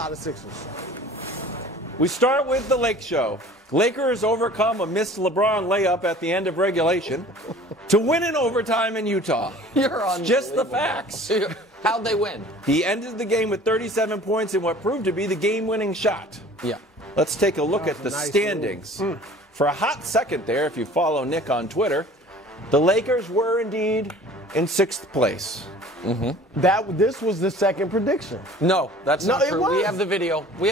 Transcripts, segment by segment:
lot of Sixers. We start with the Lake Show. Lakers overcome a missed LeBron layup at the end of regulation to win in overtime in Utah. You're on just the facts. How'd they win? He ended the game with 37 points in what proved to be the game-winning shot. Yeah. Let's take a look at the standings. For a hot second there, if you follow Nick on Twitter, the Lakers were indeed in 6th place. This was the second prediction. No, that's not true. Was. We have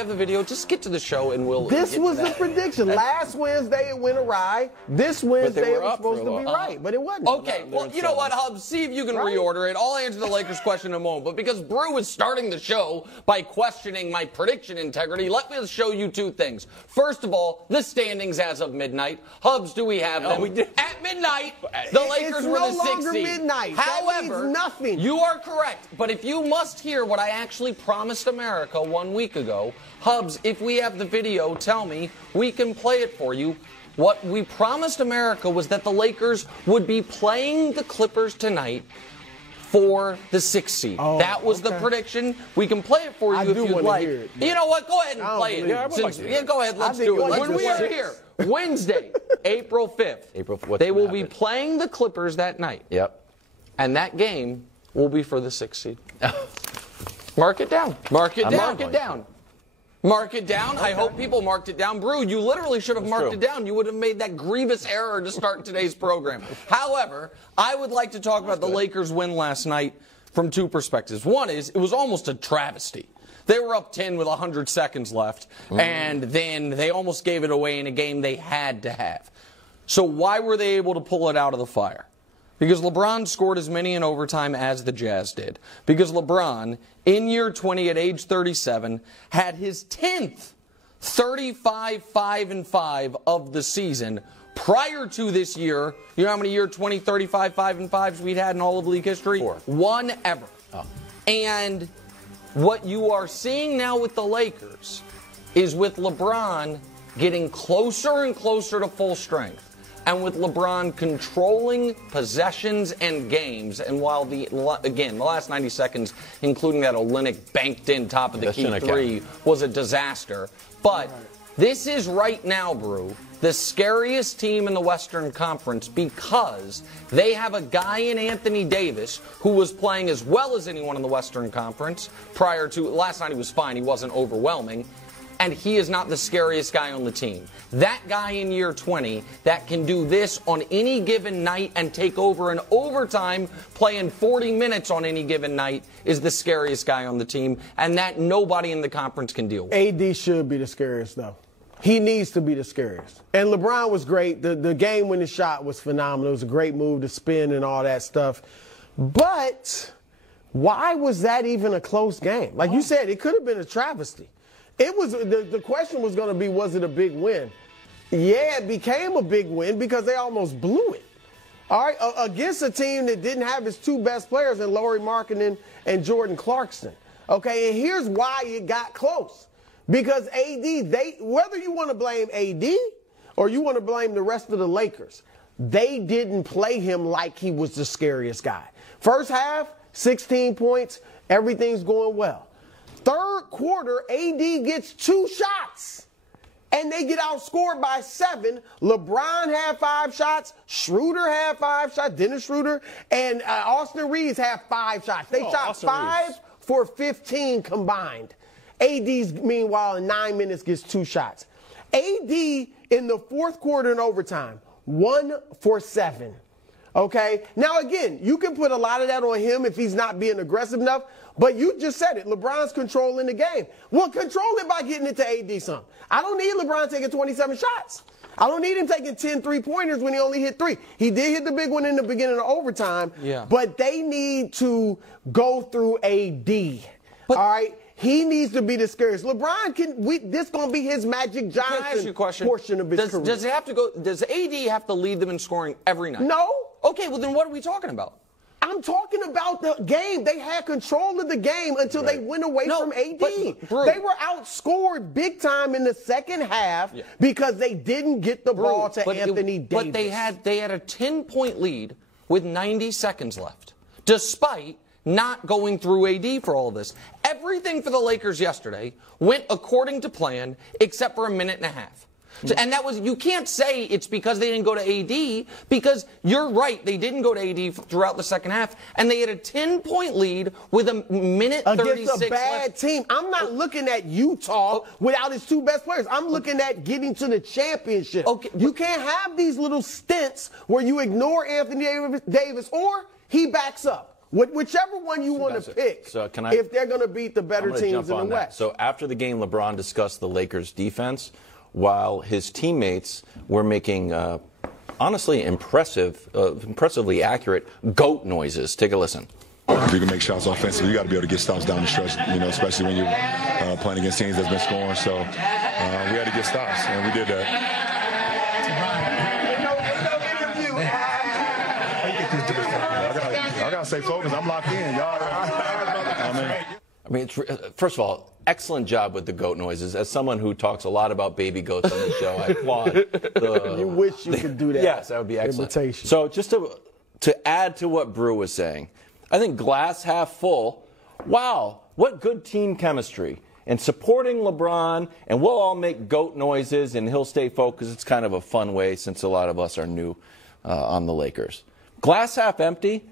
the video. Just get to the show and we'll. This was the prediction. Last Wednesday it went awry. This Wednesday it was supposed to be right, but it wasn't. Okay, well, you know what, Hub? See if you can reorder it. I'll answer the Lakers question in a moment. But because Brew is starting the show by questioning my prediction integrity, let me show you two things. First of all, the standings as of midnight. Hubs, do we have them? We did. At midnight, the Lakers were the 6th seed. Midnight. However, that means nothing. You are correct, but if you must hear what I actually promised America 1 week ago, Hubs, if we have the video, tell me, we can play it for you. What we promised America was that the Lakers would be playing the Clippers tonight for the 6th seed. Oh, that was the prediction. We can play it for you if you'd like. Hear it, you know what? Go ahead and play it. Go ahead, let's do it. When we are here, Wednesday, April 5th, they will be playing the Clippers that night. Yep. And that game will be for the 6th seed. Mark it down. Mark it down. Mark it down. Mark it down. Okay. I hope people marked it down. Brew, you literally should have marked it down. You would have made that grievous error to start today's program. However, I would like to talk about the Lakers' win last night from two perspectives. One is, it was almost a travesty. They were up 10 with 100 seconds left, and then they almost gave it away in a game they had to have. So why were they able to pull it out of the fire? Because LeBron scored as many in overtime as the Jazz did. Because LeBron, in year 20 at age 37, had his 10th 35-5-5 of the season. Prior to this year, you know how many year 20, 35, 5-5s we'd had in all of league history? 4. One ever. Oh. And what you are seeing now with the Lakers is with LeBron getting closer and closer to full strength. And with LeBron controlling possessions and games, and while the last 90 seconds, including that Olynyk banked-in top of the key three, was a disaster. But this is right now, Brew, the scariest team in the Western Conference because they have a guy in Anthony Davis who was playing as well as anyone in the Western Conference prior to, last night he was fine, he wasn't overwhelming. And he is not the scariest guy on the team. That guy in year 20 that can do this on any given night and take over in overtime, playing 40 minutes on any given night, is the scariest guy on the team, and that nobody in the conference can deal with. AD should be the scariest, though. He needs to be the scariest. And LeBron was great. The game-winning shot was phenomenal. It was a great move to spin and all that stuff. But why was that even a close game? Like you said, it could have been a travesty. It was the question was going to be, was it a big win? Yeah, it became a big win because they almost blew it. All right, against a team that didn't have its two best players in Lauri Markkanen and Jordan Clarkson. Okay, and here's why it got close. Because AD, whether you want to blame AD or you want to blame the rest of the Lakers, they didn't play him like he was the scariest guy. First half, 16 points, everything's going well. Third quarter, AD gets 2 shots, and they get outscored by 7. LeBron had 5 shots. Schroeder had 5 shots. Dennis Schroeder and Austin Reeves had 5 shots. They shot Austin 5 Reeves for 15 combined. AD's, meanwhile, in 9 minutes gets 2 shots. AD in the fourth quarter in overtime, 1 for 7. Okay? Now, again, you can put a lot of that on him if he's not being aggressive enough. But you just said it. LeBron's controlling the game. Well, control it by getting it to AD some. I don't need LeBron taking 27 shots. I don't need him taking 10 three-pointers when he only hit 3. He did hit the big one in the beginning of overtime. Yeah. But they need to go through AD. All right? He needs to be the scariest. LeBron this going to be his Magic Johnson portion of his career. Does AD have to lead them in scoring every night? No. Okay, well then what are we talking about? I'm talking about the game. They had control of the game until they went away from AD. They were outscored big time in the second half because they didn't get the ball to Anthony Davis. But they had a 10-point lead with 90 seconds left, despite not going through AD for all of this. Everything for the Lakers yesterday went according to plan, except for a minute and a half. So, and that was, you can't say it's because they didn't go to AD, because you're right, they didn't go to AD throughout the second half, and they had a 10-point lead with a minute 36 against a bad left. team. I'm not looking at Utah without its two best players. I'm looking at getting to the championship. Okay, you can't have these little stints where you ignore Anthony Davis or he backs up. Whichever one you want to pick, so if they're going to beat the better teams in the West. So after the game, LeBron discussed the Lakers' defense, while his teammates were making, honestly, impressively accurate GOAT noises. Take a listen. If you can make shots offensively, you got to be able to get stops down the stretch, especially when you're playing against teams that's been scoring. So we had to get stops, and we did that. I got to stay focused. I'm locked in, y'all. I mean, first of all, excellent job with the goat noises. As someone who talks a lot about baby goats on the show, I applaud. You wish you could do that. Yes, that would be excellent. Imitation. So just to add to what Brew was saying, I think glass half full. Wow, what good team chemistry. And supporting LeBron, and we'll all make goat noises, and he'll stay focused. It's kind of a fun way since a lot of us are new on the Lakers. Glass half empty.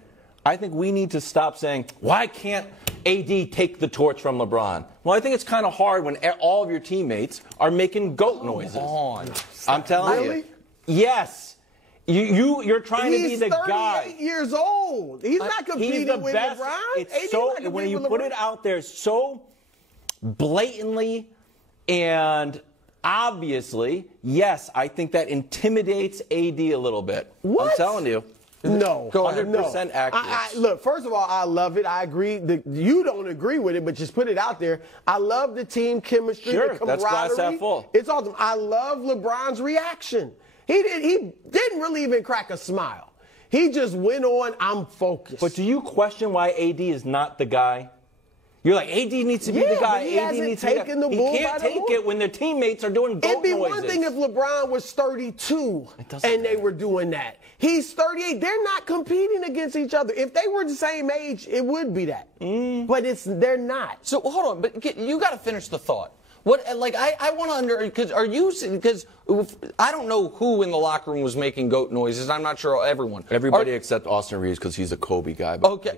I think we need to stop saying, why can't AD take the torch from LeBron? Well, I think it's kind of hard when all of your teammates are making goat noises. I'm telling you. Yes. You're trying to be the guy. He's 38 years old. He's not competing with LeBron. It's so, when you put it out there so blatantly and obviously, yes, I think that intimidates AD a little bit. What? I'm telling you. No, 100% accurate. Look, first of all, I love it. I agree. You don't agree with it, but just put it out there. I love the team chemistry, the camaraderie. That's glass half full. It's awesome. I love LeBron's reaction. He didn't really even crack a smile. He just went on, I'm focused. But do you question why AD is not the guy? You're like, AD needs to be the guy. But he hasn't taken the bull by the horn. He can't take it when their teammates are doing goat noises. It'd be one thing if LeBron was 32 and they were doing that. He's 38. They're not competing against each other. If they were the same age, it would be that. But they're not. So hold on, but you got to finish the thought. What, like, I want to because I don't know who in the locker room was making goat noises. I'm not sure everyone. Everybody except Austin Reeves because he's a Kobe guy. Okay.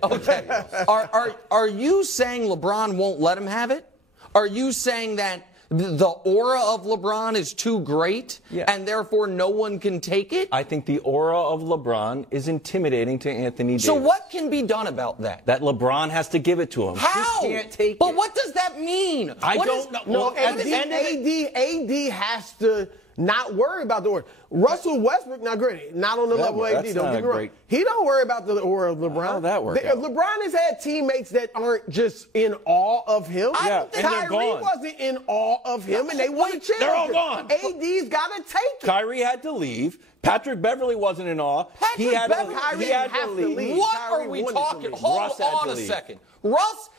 Are you saying LeBron won't let him have it? Are you saying that the aura of LeBron is too great and therefore no one can take it? I think the aura of LeBron is intimidating to Anthony Davis. So what can be done about that? That LeBron has to give it to him. How? He can't take but it. what does that mean? I don't know. No, AD has to not worry about the aura. Russell Westbrook, now granted, not on the level of AD, don't get me wrong. He don't worry about the aura of LeBron. How that work out? LeBron has had teammates that aren't just in awe of him. Kyrie wasn't in awe of him, and they won a championship. They're all gone. AD's got to take it. Kyrie had to leave. Patrick Beverly wasn't in awe. He had to leave. What are we talking? Hold on a second. Russ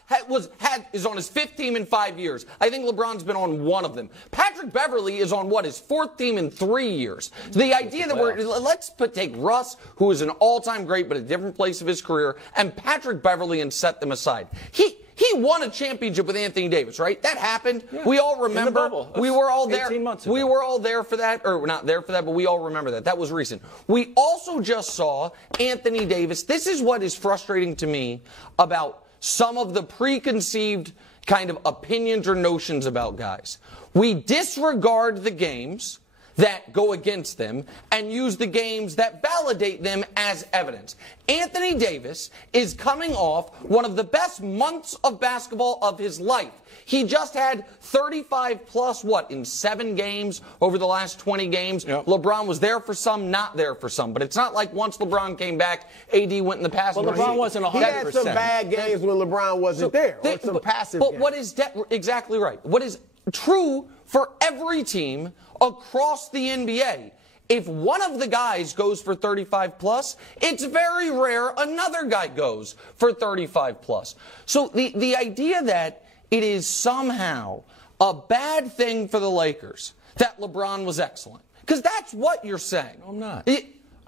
is on his fifth team in 5 years. I think LeBron's been on one of them. Patrick Beverly is on his fourth team in 3 years. The idea that let's take Russ, who is an all-time great but a different place of his career, and Patrick Beverly and set them aside. He won a championship with Anthony Davis, right? That happened. Yeah. We all remember. We were all there. 18 months ago. We were all there for that, or not there for that, but we all remember that. That was recent. We also just saw Anthony Davis. This is what is frustrating to me about some of the preconceived kind of opinions or notions about guys. We disregard the games that go against them and use the games that validate them as evidence. Anthony Davis is coming off one of the best months of basketball of his life. He just had 35 plus, in 7 games over the last 20 games. Yep. LeBron was there for some, not there for some. But it's not like once LeBron came back, AD went in the passing. Well, LeBron wasn't 100%. He had some bad games when LeBron wasn't there, or some passive games. But what is exactly right? What is true for every team across the NBA? If one of the guys goes for 35 plus, it's very rare another guy goes for 35 plus. So the idea that it is somehow a bad thing for the Lakers that LeBron was excellent, because that's what you're saying. No, I'm not.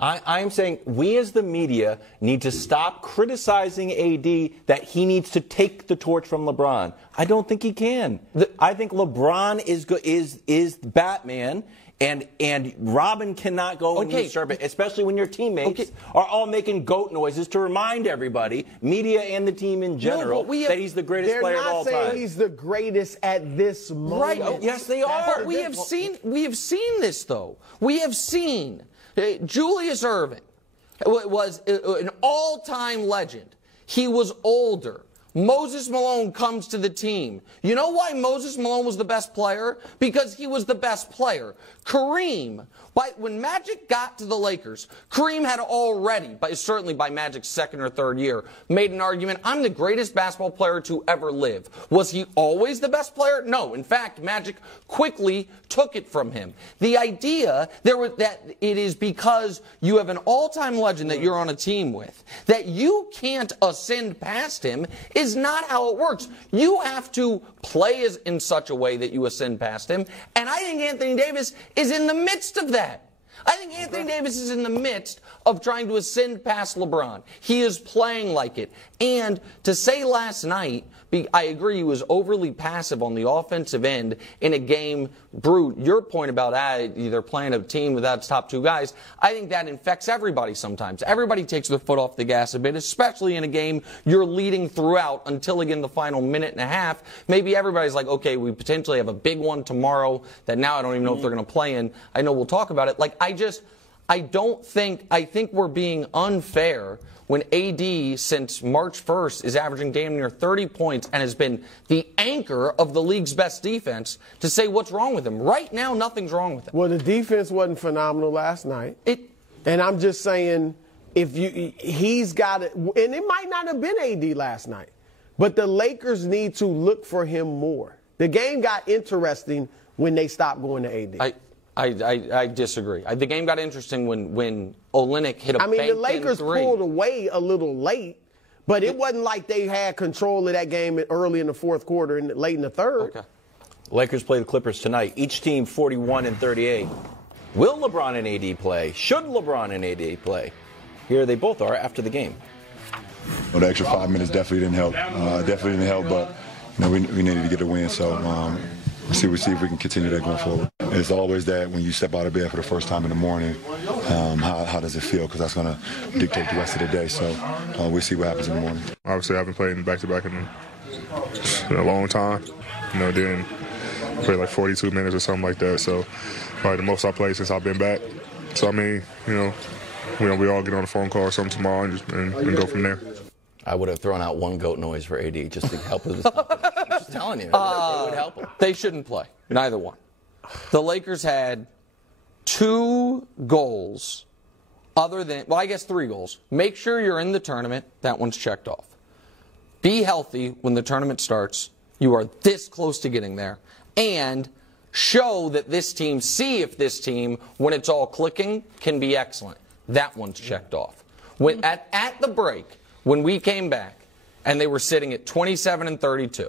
I am saying we as the media need to stop criticizing AD that he needs to take the torch from LeBron. I don't think he can. I think LeBron is Batman. And Robin cannot go and usurp it, especially when your teammates are all making goat noises to remind everybody, media and the team in general, that he's the greatest player of all time. They're not saying he's the greatest at this moment. Right. Oh, yes, they are. But we have seen this, though. We have seen Julius Erving was an all-time legend. He was older. Moses Malone comes to the team. You know why Moses Malone was the best player? Because he was the best player. Kareem, when Magic got to the Lakers, Kareem had already, certainly by Magic's second or third year, made an argument, I'm the greatest basketball player to ever live. Was he always the best player? No. In fact, Magic quickly took it from him. The idea that it is because you have an all-time legend that you're on a team with, that you can't ascend past him is not how it works. You have to play in such a way that you ascend past him, and I think Anthony Davis is in the midst of that. I think Anthony Davis is in the midst of trying to ascend past LeBron. He is playing like it. And to say last night, I agree he was overly passive on the offensive end in a game. Brew, your point about they're playing a team without its top two guys, I think that infects everybody sometimes. Everybody takes their foot off the gas a bit, especially in a game you're leading throughout until, again, the final minute and a half. Maybe everybody's like, okay, we potentially have a big one tomorrow that now I don't even know if they're going to play in. I know we'll talk about it. I think we're being unfair when AD, since March 1st, is averaging damn near 30 points and has been the anchor of the league's best defense, to say what's wrong with him. Right now, nothing's wrong with him. Well, the defense wasn't phenomenal last night. And I'm just saying, he's got it, and it might not have been AD last night, but the Lakers need to look for him more. The game got interesting when they stopped going to AD. I disagree. The game got interesting when Olynyk hit a bank in three. The Lakers pulled away a little late, but it wasn't like they had control of that game early in the fourth quarter and late in the third. Okay. Lakers play the Clippers tonight. Each team 41-38. Will LeBron and AD play? Should LeBron and AD play? Here they both are after the game. Well, the extra 5 minutes definitely didn't help. But we needed to get a win. So we'll see if we can continue that going forward. It's always that when you step out of bed for the first time in the morning, how does it feel? Because that's going to dictate the rest of the day. So we'll see what happens in the morning. Obviously, I haven't played in back-to-back in a long time. Didn't play like 42 minutes or something like that. So probably the most I played since I've been back. So, we all get on a phone call or something tomorrow and go from there. I would have thrown out one goat noise for AD just to help with his confidence. I'm just telling you, it would help him. They shouldn't play, neither one. The Lakers had 2 goals I guess 3 goals. Make sure you're in the tournament. That one's checked off. Be healthy when the tournament starts. You are this close to getting there. And show that see if this team, when it's all clicking, can be excellent. That one's checked off. At the break, when we came back, and they were sitting at 27-32,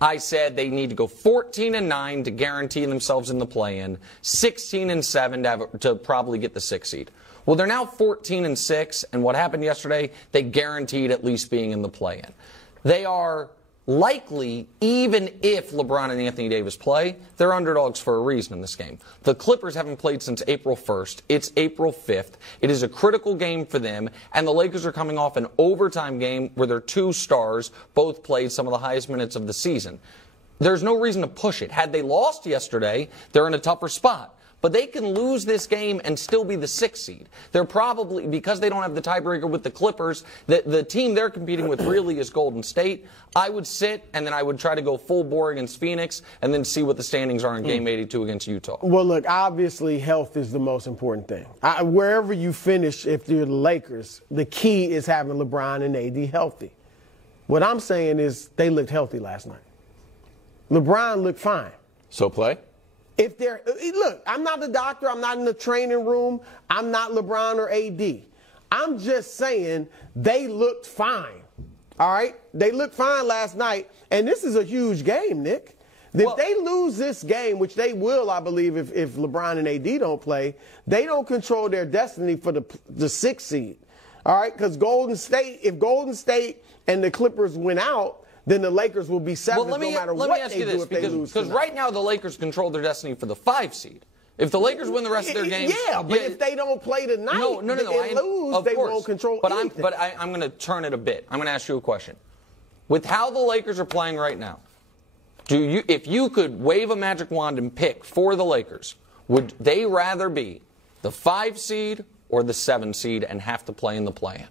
I said they need to go 14-9 to guarantee themselves in the play-in, 16-7 to probably get the 6th seed. Well, they're now 14-6, and what happened yesterday, they guaranteed at least being in the play-in. They are likely, even if LeBron and Anthony Davis play, they're underdogs for a reason in this game. The Clippers haven't played since April 1st. It's April 5th. It is a critical game for them, and the Lakers are coming off an overtime game where their 2 stars both played some of the highest minutes of the season. There's no reason to push it. Had they lost yesterday, they're in a tougher spot. But they can lose this game and still be the 6th seed. They're probably, because they don't have the tiebreaker with the Clippers, the team they're competing with really is Golden State. I would sit, and then I would try to go full bore against Phoenix, and then see what the standings are in Game 82 against Utah. Well, look, obviously health is the most important thing. Wherever you finish, if you're the Lakers, the key is having LeBron and AD healthy. What I'm saying is they looked healthy last night. LeBron looked fine. So play? Look, I'm not the doctor. I'm not in the training room. I'm not LeBron or AD. I'm just saying they looked fine. All right? They looked fine last night. And this is a huge game, Nick. If they lose this game, which they will, I believe, if LeBron and AD don't play, they don't control their destiny for the 6th seed. All right, because if Golden State and the Clippers win out, then the Lakers will be 7th no matter what they do if they lose. Because right now the Lakers control their destiny for the 5 seed. If the Lakers win the rest of their games, but if they don't play tonight and lose, they won't control anything. I'm going to turn it a bit. I'm going to ask you a question. With how the Lakers are playing right now, if you could wave a magic wand and pick for the Lakers, would they rather be the 5 seed or the 7 seed and have to play in the play-in?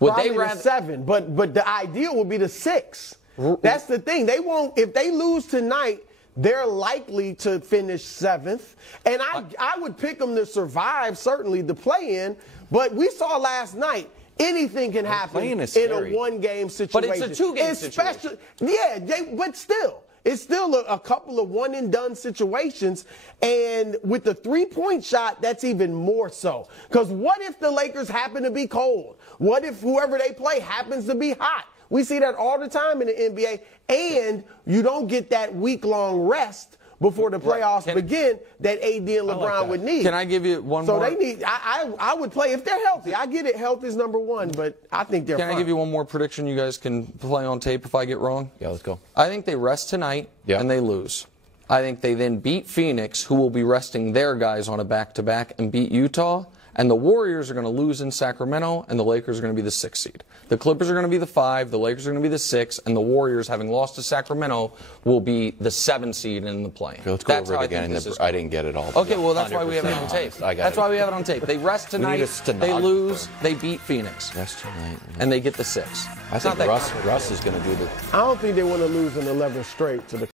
Would Probably they rather the 7, but the ideal would be the 6. That's the thing. They won't. If they lose tonight, they're likely to finish 7th. And I would pick them to survive, certainly, the play-in. But we saw last night, anything can happen in a one-game situation. But it's a 2-game situation. Yeah, but still. It's still a couple of one-and-done situations. And with the three-point shot, that's even more so. Because what if the Lakers happen to be cold? What if whoever they play happens to be hot? We see that all the time in the NBA. And you don't get that week-long rest before the playoffs begin that AD and LeBron would need. Can I give you one more? So they need. I would play if they're healthy. I get it. Health is number one, but I think they're fine. Can I give you one more prediction you guys can play on tape if I get wrong? Yeah, let's go. I think they rest tonight and they lose. I think they then beat Phoenix, who will be resting their guys on a back-to-back, and beat Utah. And the Warriors are going to lose in Sacramento, and the Lakers are going to be the 6th seed. The Clippers are going to be the 5, the Lakers are going to be the 6, and the Warriors, having lost to Sacramento, will be the 7 seed in the play. Okay, let's go over it again. I didn't get it all. Okay, well, that's why we have it on tape. That's why we have it on tape. They rest tonight, they lose, they beat Phoenix. Rest tonight. And they get the 6. I think Russ is going to do the... I don't think they want to lose an 11 straight to the